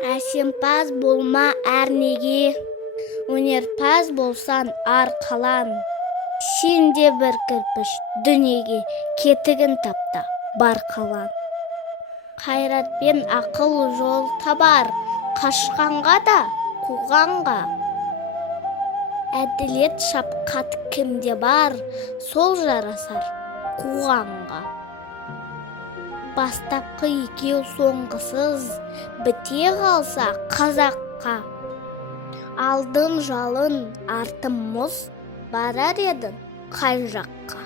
Әсемпаз болма әрнеге, өнерпаз болсан ар қалан. Сен де бір кірпіш дүниеге кетігін тапта бар қалан. Қайратпен ақыл жол табар, қашқанға да қуғанға. Әділет шапқат кімде бар, сол жарасар қуғанға. Бастапқы екеу соңғысыз біте қалса қазаққа. Алдын жалын, артым мұз, барар едің қай жаққа.